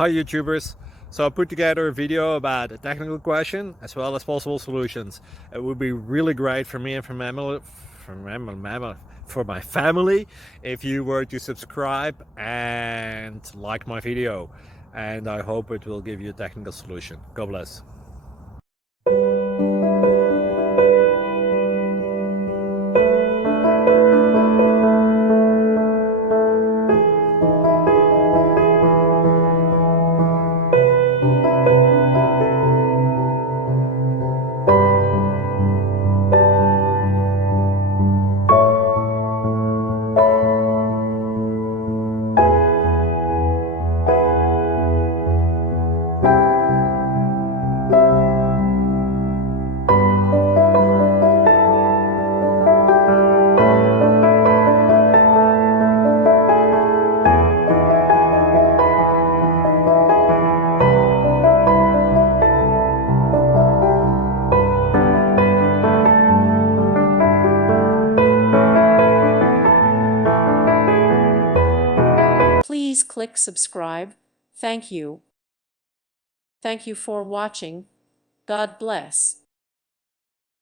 Hi YouTubers! So I put together a video about a technical question as well as possible solutions. It would be really great for me and for my family if you were to subscribe and like my video, and I hope it will give you a technical solution. God bless. Please click subscribe. Thank you. Thank you for watching. God bless.